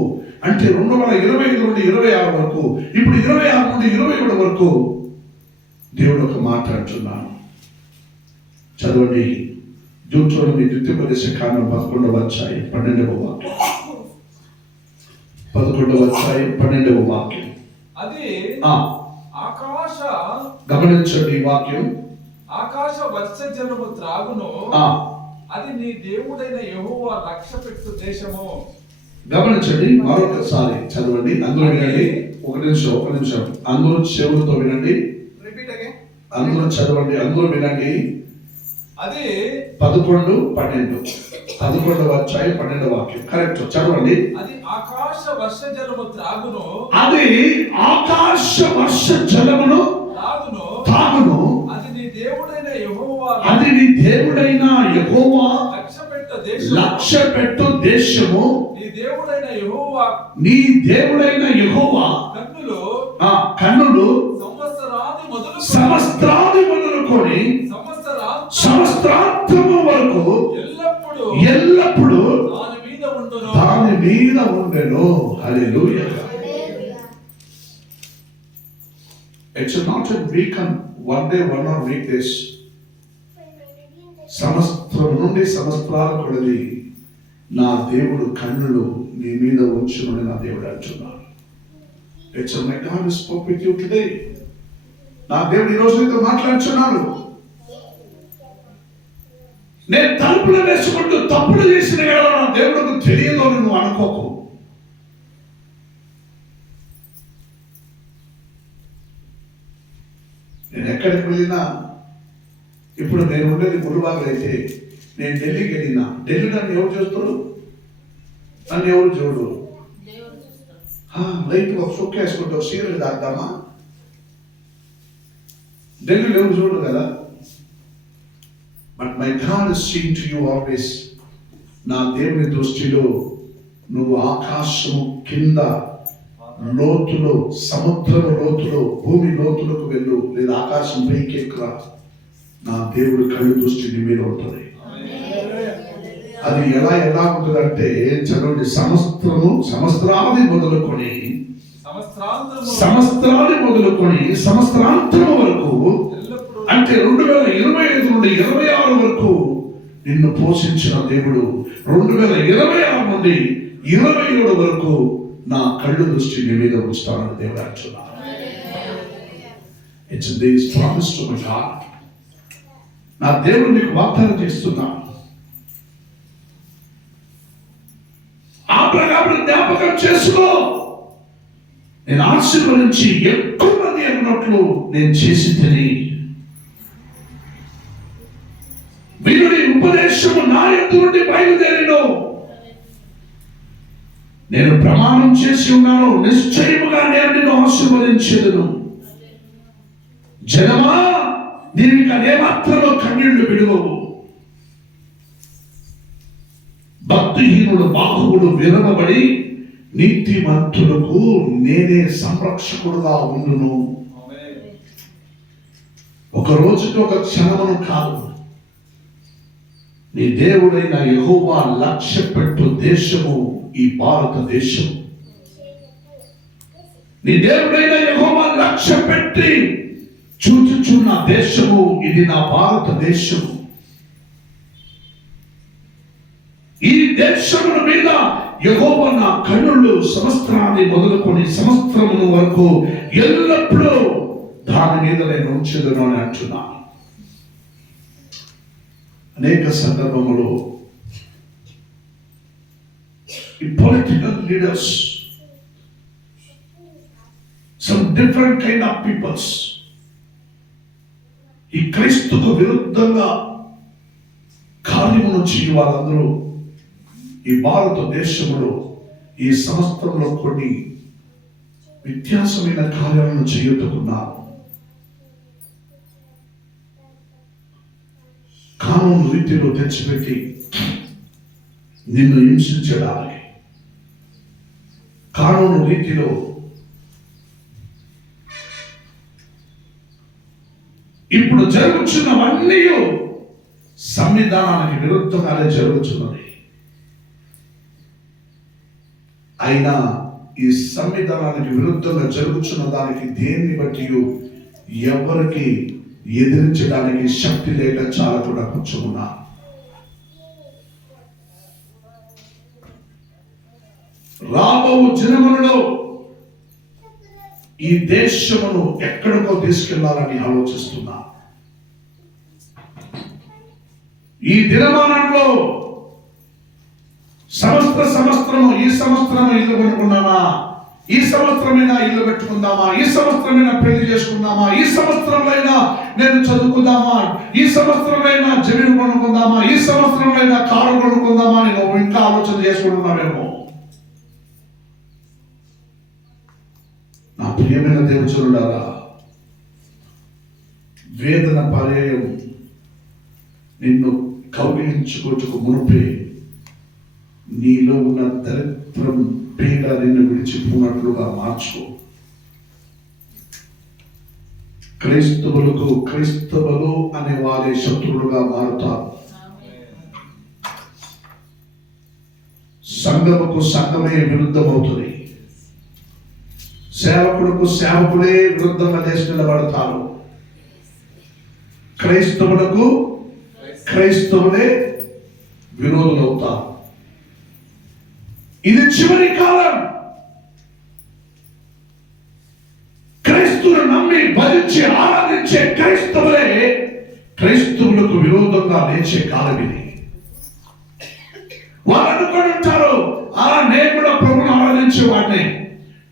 అంటే 2025 నుండి 26 వరకు, ఇప్పుడు 26 నుండి 27 వరకు దేవుడు ఒక మాట అంటున్నాను. చదవండి. డ్యూటరోనమీ 11వ అధ్యాయం 12వ వాక్యం. 11వ అధ్యాయం 12వ వాక్యం. అది ఆకాశ, గమనించండి ఈ వాక్యం. ఆకాశ వర్షజలము త్రాగును, అది నీ దేవుడైన యెహోవా లక్ష్యపెట్టు దేశము. గమనించండి, మరొకసారి చదవండి. అందులో వినండి. ఒక నిమిషం అందరూ చెవులతో వినండి. అందరూ చదవండి, అందరూ వినండి. అది 11, 12. 11వ అధ్యాయం 12వ వాక్యం. కరెక్ట్, చదవండి. అది ఆకాశ వర్ష జలము త్రాగును, అది ఆకాశ వర్ష జలమును తాగును, అది నీ దేవుడైన యెహోవా లక్ష్యపెట్టు దేశము. నీ దేవుడైన యెహోవా కన్నులు సంవత్సరాది మొదలుకొని సంవత్సరాంతము వరకు ఎల్లప్పుడు దాని మీద ఉండెను. హల్లెలూయా. It's not a weekend, one day, 1 or weekdays. సంవత్సరం నుండి సంవత్సరాల కొలది నా దేవుడు కన్నులు నీ మీద ఉంచునని నా దేవుడు అంటున్నాడు. It's my God who spoke with you today. నా దేవుడు ఈ రోజు నీతో మాట్లాడుచున్నాడు. నేను తలుపులు వేసుకుంటూ తప్పులు చేసిన కదా నా దేవుడికి తెలియదు అని నువ్వు అనుకోకు. నేను ఎక్కడికి వెళ్ళినా, ఇప్పుడు నేను ఉండేది ములుబాగులు అయితే, నేను ఢిల్లీకి వెళ్ళినా, ఢిల్లీ నన్ను ఎవరు చేస్తాడు? నన్ను ఎవరు చూడు. లైట్ ఒక సుక్క వేసుకుంటావు, సీరియల్ దాద్దామా? ఢిల్లీలో ఎవరు చూడరు కదా. But my god is seeing to you always. నా దేవుని దృష్టిలో నువ్వు ఆకాశము కింద లోతులో, సముద్రం లోతులో, భూమి లోతులకు వెళ్ళు, లేదా ఆకాశం పైకి ఎక్కురా, నా దేవుడు కళ్ళు దృష్టి నీ మీద ఉంటుంది. అది ఎలా ఉంటుందంటే చదవండి, సంవత్సరాది మొదలుకొని సంవత్సరాంతరం వరకు, అంటే 2025 నుండి 26 వరకు నిన్ను పోషించిన దేవుడు 2026 నుండి 27 వరకు నా కళ్ళు దృష్టి నీ మీద ఉంచుతానని దేవుడు అంటున్నాడు. It's this promise to my God. నా దేవుడు నీకు వాగ్దానం చేస్తున్నాను. ఆ ప్రకారం జ్ఞాపకం చేసుకో. నేను ఆశీర్వదించి ఎక్కువ మంది అన్నట్లు నేను చేసి తిని వీరుడి ఉపదేశము నా యొద్ద నుండి బయలుదేరిను. నేను ప్రమాణం చేసి ఉన్నాను, నిశ్చయముగా నేను నిన్ను ఆశీర్వదించేదను. జనమా, నీవిక ఏమాత్రమో కన్నీళ్లు విడువవు. భక్తిహీనుడు బాహువుడు విరవబడి నీతిమంతులకు నేనే సంరక్షకుడుగా ఉండును. ఒక రోజుకి ఒక క్షణమును కాదు, నీ దేవుడైన యెహోవా లక్ష్య పెట్టు దేశము ఈ భారతదేశం. నీ దేవుడైన యెహోవా లక్ష్య పెట్టి చూచుచున్న దేశము ఇది నా భారతదేశము. ఈ దేశముల మీద యెహోవా నా కన్నులు సంవత్సరాన్ని మొదలుకొని సంవత్సరము వరకు ఎల్లప్పుడూ దాని మీద నేను ఉంచెదను అని అంటున్నాను. అనేక సందర్భములో ఈ political leaders, some different kind of peoples, ఈ క్రీస్తుకు విరుద్ధంగా కార్యమును చేయు వాళ్ళందరూ ఈ భారతదేశంలో ఈ సంవత్సరంలో కొన్ని వ్యత్యాసమైన కార్యాలను చేయుతున్నారు. కానూను రీతిలో తెచ్చిపెట్టి నిన్ను హింసించడానికి, కానూను రీతిలో ఇప్పుడు జరుగుతున్నవన్నీ సంవిధానానికి విరుద్ధంగానే జరుగుతున్నది. అయినా ఈ సంవిధానానికి విరుద్ధంగా జరుగుతున్న దానికి దేన్ని బట్టి ఎవరికి ఎదిరించడానికి శక్తి లేక చాలా కూడా కొంచెం ఉన్నా. రాబో దినములలో ఈ దేశమును ఎక్కడికో తీసుకెళ్లాలని ఆలోచిస్తున్నా. ఈ దినమానంలో సంవత్సరము ఈ సంవత్సరం ఇల్లు కొనుక్కున్నామా, ఈ సంవత్సరమైనా ఇల్లు పెట్టుకుందామా, ఈ సంవత్సరమైనా పెళ్లి చేసుకుందామా, ఈ సంవత్సరంలో నేను చదువుకుందామా, ఈ సంవత్సరంలో జమీను కొనుక్కుందామా, ఈ సంవత్సరంలో కారు కొనుక్కుందామా అని నువ్వు ఇంకా ఆలోచన చేసుకుంటున్నావేమో. నా ప్రియమైన దేవుచులారా, వేదన పర్యాయం నిన్ను కౌగిలించుకోటకు మునుపే నీలో ఉన్న దరిద్రం పీడ నిన్ను విడిచిపోయినట్లుగా మార్చుకో. క్రైస్తవులు అనే వారే శత్రువులుగా మారుతారు. సంఘముకు సంఘమే విరుద్ధమవుతుంది. సేవకులకు సేవకులే విరుద్ధంగా లేచి నిలబడతారు. క్రైస్తవులకు క్రైస్తవులే విరోధులవుతారు. ఇది చివరి కాలం. క్రైస్తవులు నమ్మి భజించి ఆరాధించే క్రైస్తవులే క్రైస్తవులకు విరోధంగా లేచే కాలం ఇది. వాళ్ళు అనుకుని ఉంటారు, నేను కూడా ప్రభువును ఆరాధించేవాడిని,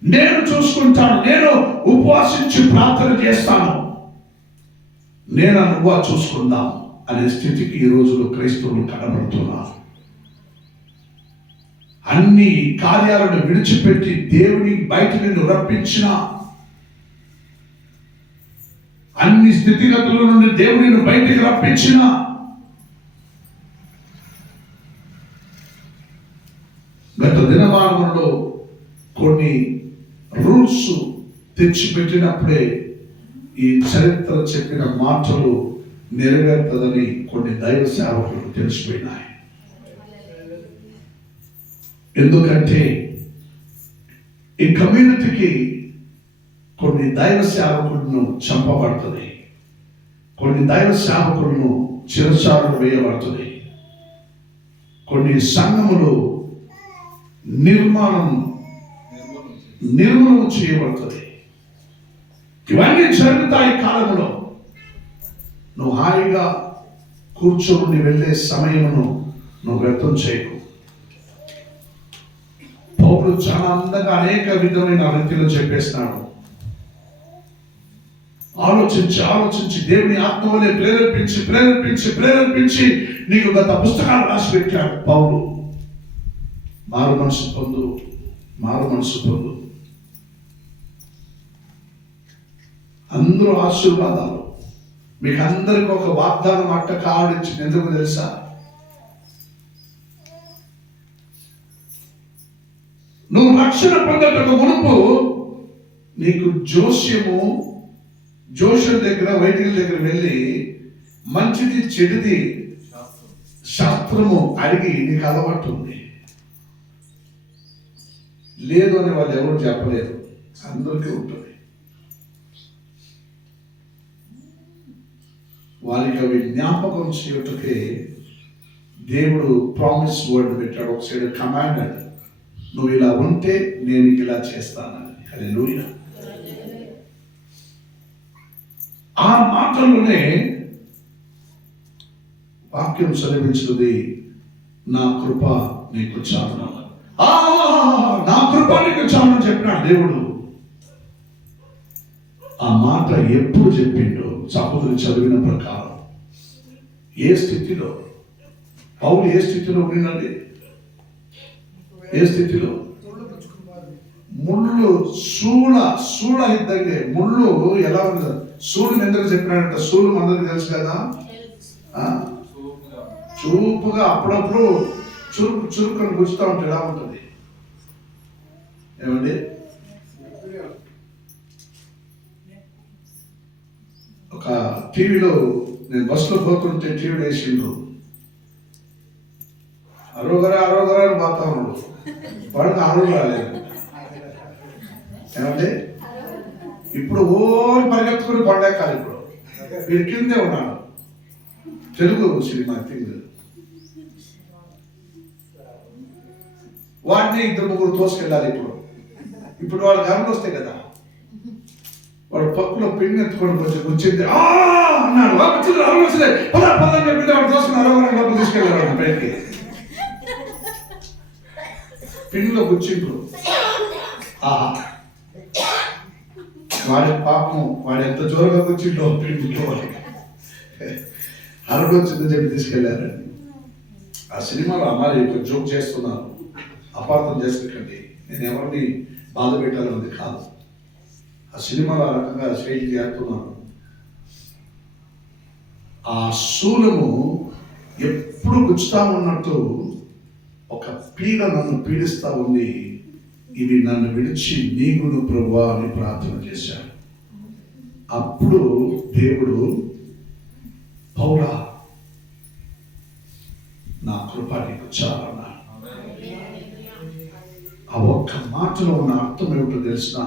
నేను చూసుకుంటాను, నేను ఉపవాసించి ప్రార్థన చేస్తాను, నేను నువ్వా చూసుకుందాం అనే స్థితికి ఈ రోజులో క్రైస్తవులు కనబడుతున్నారు. అన్ని కార్యాలను విడిచిపెట్టి దేవుని బయట నిన్ను రప్పించిన అన్ని స్థితిగతుల నుండి దేవుడిని బయటికి రప్పించిన గత దినవారంలో కొన్ని రూల్స్ తెచ్చిపెట్టినప్పుడే ఈ చరిత్ర చెప్పిన మాటలు నెరవేరుతుందని కొన్ని దైవ సేవకులకు తెలిసిపోయినాయి. ఎందుకంటే ఈ కమ్యూనిటీకి కొన్ని దైవ సేవకులను చంపబడుతుంది, కొన్ని దైవ సేవకులను చిరచారులు వేయబడుతుంది, కొన్ని సంఘములు నిర్మూలన చేయబడుతుంది. ఇవన్నీ జరుగుతాయి కాలంలో. నువ్వు హాయిగా కూర్చొని వెళ్ళే సమయమును నువ్వు వ్యర్థం చేయకు. పౌలు చాలా అందంగా అనేక విధమైన రీతిలో చెప్పేస్తున్నాడు. ఆలోచించి దేవుని ఆత్మవలే ప్రేరేపించి నీకు గత పుస్తకాలు రాసి పెట్టాడు పౌలు. మారు మనసు పొందు. అందరూ ఆశీర్వాదాలు. మీకు అందరికి ఒక వాగ్దానం అట్ట కావడించింది. ఎందుకు తెలుసా? నువ్వు రక్షణ పొందటకు మునుపు నీకు జోష్యం దగ్గర వైద్యుల దగ్గర వెళ్ళి మంచిది చెడుది శాస్త్రము అడిగి నీకు అలవాటు ఉంది. లేదు అని వాళ్ళు ఎవరు చెప్పలేరు, అందరికీ ఉంటుంది. వాళ్ళకి అవి జ్ఞాపకం చేయటకే దేవుడు ప్రామిస్ వర్డ్ పెట్టాడు. ఒక సైడ్ కమాండెడ్, నువ్వు ఇలా ఉంటే నేను ఇలా చేస్తానని. హల్లెలూయా. ఆ మాటల్లోనే వాక్యం చదివించుది, నా కృప నీకు చాలును. నా కృప నీకు చాలును చెప్పినాడు దేవుడు. ఆ మాట ఎప్పుడు చెప్పిండో సహోదరు చదివిన ప్రకారం ఏ స్థితిలో పౌలు ఏ స్థితిలో ఉండండి? ఏ స్థితిలో? ముళ్ళు సూళ యుద్ధంగా ముళ్ళు ఎలా ఉంది? సూర్యుని ఎందుకు చెప్పినాడంట? సూర్యుడు అందరికి తెలుసు కదా, చూపుగా అప్పుడప్పుడు చురుకుని గుచ్చుతూ ఉంటే ఎలా ఉంటుంది? ఏమండి? ఒక టీవీలో నేను బస్సులో పోతుంటే టీవీలో వేసిండ్రు, అరోగరా అని పోతా ఉన్నాడు. వాడికి అరువు రాలేదు. ఏమంటే ఇప్పుడు పరిగెత్తుకుని పండేకాలి. ఇప్పుడు వీరి కిందే ఉన్నాడు. Telugu cinema thing. వాడిని 2-3 తోసుకెళ్ళాలి. ఇప్పుడు వాళ్ళ గర్భలు వస్తాయి కదా, వాడు పప్పులో పిండి ఎత్తుకొని కొంచెం వచ్చింది అన్నాడు. వచ్చింది పదని చెప్పి వాడు తోసుకుని అరవరం తీసుకెళ్ళాడు బయటికి. పిండిలో కూర్చుండ్రు. వాడి పాపం, వాడు ఎంత జోరుగా కూర్చుంటో పిండిలో అరడు వచ్చిందని చెప్పి తీసుకెళ్లారండి. ఆ సినిమాలో అమ్మాయి జోక్ చేస్తున్నారు, అపార్థం చేసుకోకండి. నేను ఎవరిని బాధ పెట్టాలన్నది కాదు. ఆ సినిమాలో ఆ రకంగా శైలి చేస్తున్నాను. ఆ శూలము ఎప్పుడు గుచ్చుతా ఉన్నట్టు ఒక పీడ నన్ను పీడిస్తా ఉంది. ఇవి నన్ను విడిచి నీకును ప్రభువా అని ప్రార్థన చేశాను. అప్పుడు దేవుడు, పౌలా నా కృప నీకు చాలన్నా. ఆ ఒక్క మాటలో ఉన్న అర్థం ఏమిటో తెలిసిన,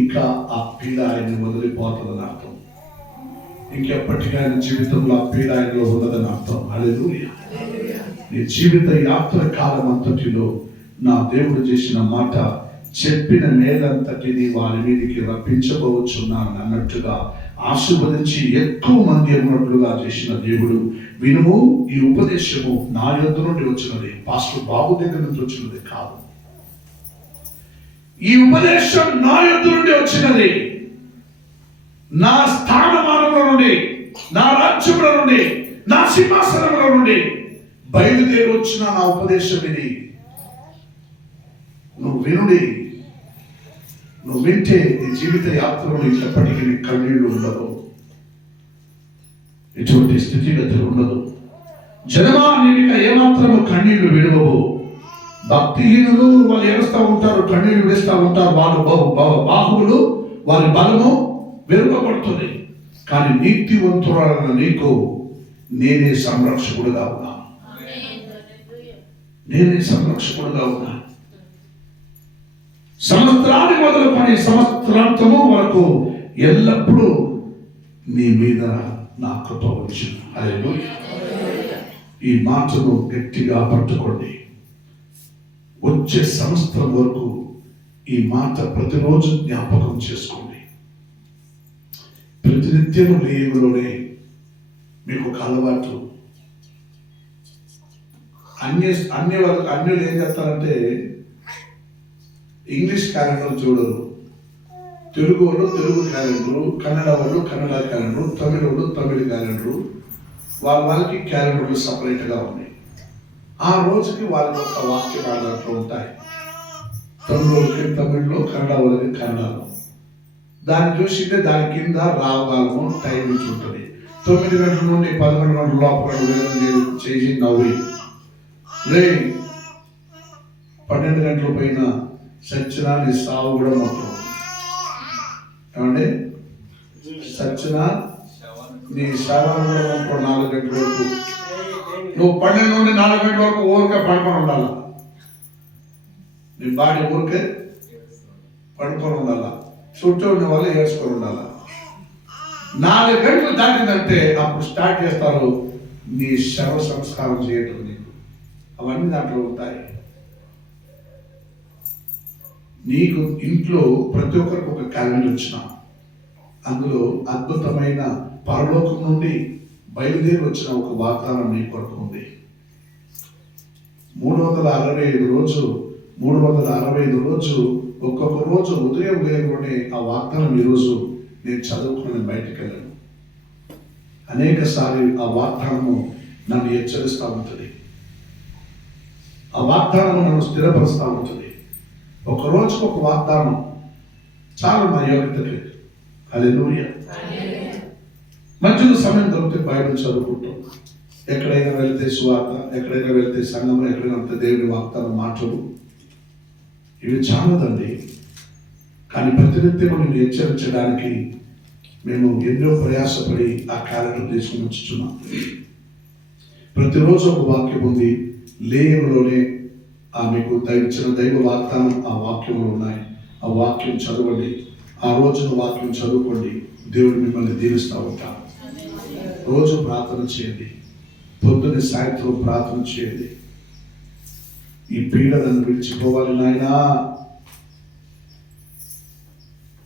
ఇంకా ఆ పీడ ఆయన్ని వదిలిపోతుందని అర్థం. ఇంకెప్పటికీ ఆయన జీవితంలో ఆ పీడ ఆయనలో ఉన్నదని అర్థం. హల్లెలూయా. నీ జీవిత యాత్ర కాలం అంతటిలో నా దేవుడు చేసిన మాట, చెప్పిన మేలంతటిని వారి మీదకి రప్పించబోచున్నాను అన్నట్టుగా ఆశీర్వదించి ఎక్కువ మంది ఉన్నట్లుగా చేసిన దేవుడు. వినుము, ఈ ఉపదేశము నా యొద్ద నుండి వచ్చినది, పాస్టర్ బాబు దగ్గర నుంచి వచ్చినది కాదు. ఈ ఉపదేశం నా యొద్ద నుండి వచ్చినది, నా స్థానమానంలో నుండి, నా రాజ్యముల నుండి, నా సింహాసనముల నుండి బయలుదేరి వచ్చిన నా ఉపదేశం ఇది. నువ్వు నువ్వు వింటే నీ జీవిత యాత్రలో ఎప్పటికీ నీ కన్నీళ్లు ఉండదు, ఎటువంటి స్థితిగతులు ఉండదు. జనమా నీవిక ఏమాత్రము కన్నీళ్లు విడవవు. భక్తిహీనులు వాళ్ళు ఏడుస్తూ ఉంటారు, కన్నీళ్లు విడుస్తూ ఉంటారు, వాళ్ళు బాహువులు వారి బలము వెనుకబడుతుంది. కానీ నీతివంతురాలైన నీకు నేనే సంరక్షకుడుగా ఉన్నా, నేనే సంరక్షకుడుగా ఉన్నా. సంవత్సరాన్ని మొదలుకొని సంవత్సరాంతము వరకు ఎల్లప్పుడూ నీ మీద నా కృప వచ్చింది. హల్లెలూయా. ఈ మాటను గట్టిగా పట్టుకోండి. వచ్చే సంవత్సరం వరకు ఈ మాట ప్రతిరోజు జ్ఞాపకం చేసుకోండి. ప్రతినిత్యము లేవులోనే మీకు ఒక అలవాటు. అన్యులు ఏం చేస్తారంటే ఇంగ్లీష్ క్యాలెండర్ చూడరు, తెలుగు వాళ్ళు తెలుగు క్యాలెండరు, కన్నడ వాళ్ళు కన్నడ క్యాలెండరు, తమిళ వాళ్ళు తమిళ క్యాలెండరు, వాళ్ళకి క్యాలెండర్లు సపరేట్గా ఉన్నాయి. ఆ రోజుకి వాళ్ళ యొక్క వాక్యాలు దాంట్లో ఉంటాయి. తమిళ వాళ్ళకి తమిళ్లో, కన్నడ వాళ్ళకి కన్నడలో. దాన్ని చూసింటే దాని కింద రాగాలము టైమింగ్స్ ఉంటుంది. 9 గంటల నుండి 11 గంటల లోపల చేసి నవ్వి రే 12 గంటల పైన సచ్చినా నీ సావు కూడా మొత్తం. ఏమండి, సచ్చినా నీ శవాన్ని కూడా మొత్తం 4 గంటల వరకు. నువ్వు 12 నుండి 4 గంటల వరకు ఊరికే పడుకొని ఉండాల. నీ బాడీ ఊరికే పడుకొని ఉండాల, చుట్టూ ఉన్న వాళ్ళు ఏడ్చుకొని ఉండాల. 4 గంటలు దాటిందంటే అప్పుడు స్టార్ట్ చేస్తారు నీ శవ సంస్కారం చేయటం. నీకు అవన్నీ దాంట్లో ఉంటాయి. నీకు ఇంట్లో ప్రతి ఒక్కరికి ఒక క్యాలెండర్ వచ్చిన, అందులో అద్భుతమైన పరలోకం నుండి బయలుదేరి వచ్చిన ఒక వాగ్దానం నీ కొరకు ఉంది. 365 రోజు ఒక్కొక్క రోజు ఉదయం లేకుండానే ఆ వాగ్దానం ఈరోజు నేను చదువుకుని బయటికి వెళ్ళాను. అనేక సార్లు ఆ వాగ్దానము నన్ను హెచ్చరిస్తూ ఉంటుంది, ఆ వాగ్దానము నన్ను స్థిరపరుస్తూ ఉంటుంది. ఒక రోజు ఒక వాగ్దానం చాలు నా యోగ్యతకి. హల్లెలూయా. మధ్యలో సమయం దొరికితే బైబిల్ చదువుకుంటాం. ఎక్కడైనా వెళ్తే సువార్త, ఎక్కడైనా వెళ్తే సంఘము, ఎక్కడైనా వెళ్తే దేవుని వాగ్దానం మాటలు, ఇవి చాలదండి. కానీ ప్రతినిత్యం నేను హెచ్చరించడానికి మేము ఎన్నో ప్రయాసపడి ఆ క్యాలెండర్ తీసుకుని వచ్చుచున్నాం. ప్రతిరోజు ఒక వాక్యం ఉంది. లేయంలోనే మీకు ఇచ్చిన దైవ వాగ్దానం ఆ వాక్యంలో ఉన్నాయి. ఆ వాక్యం చదవండి, ఆ రోజున వాక్యం చదువుకోండి. దేవుడు మిమ్మల్ని దీవిస్తూ ఉంటారు. రోజు ప్రార్థన చేయండి, పొద్దున్న సాయంత్రం ప్రార్థన చేయండి. ఈ పీడ నన్ను విడిచిపోవాలి నాయనా.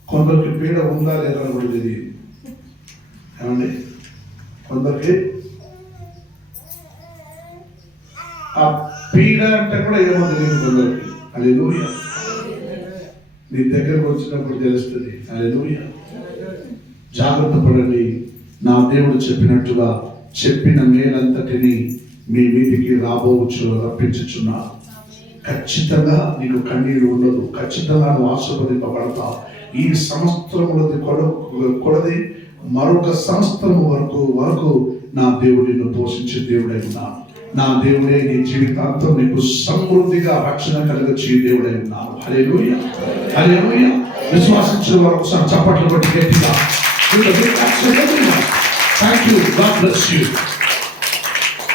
కొందరికి పీడ ఉందా లేదా కూడా తెలియదు. ఏమండి, కొందరికి ఆ పీడ అంటే కూడా ఏమో తెలియదు కొందరికి. హల్లెలూయా. నీ దగ్గరకు వచ్చినప్పుడు తెలుస్తుంది. హల్లెలూయా. జాగ్రత్త పడండి. నా దేవుడు చెప్పినట్టుగా చెప్పిన మేలంతటిని మీ మీదికి రాబోవచ్చు రప్పించుచున్నారు. ఖచ్చితంగా నీకు కన్నీరు ఉండదు. ఖచ్చితంగా నువ్వు ఆశీర్వదింపబడతావు. ఈ సంవత్సరములది కొలది మరొక సంవత్సరం వరకు నా దేవుడు నిన్ను పోషించే దేవుడై ఉన్నాను. నా దేవుడే నీ జీవితాంతం నీకు సమృద్ధిగా రక్షణ కలిగించే దేవుడై ఉన్నాను. హల్లెలూయా. హల్లెలూయా. విశ్వాసించిన వారు ఒకసారి చప్పట్లు కొట్టి గట్టిగా. Thank you. God bless you.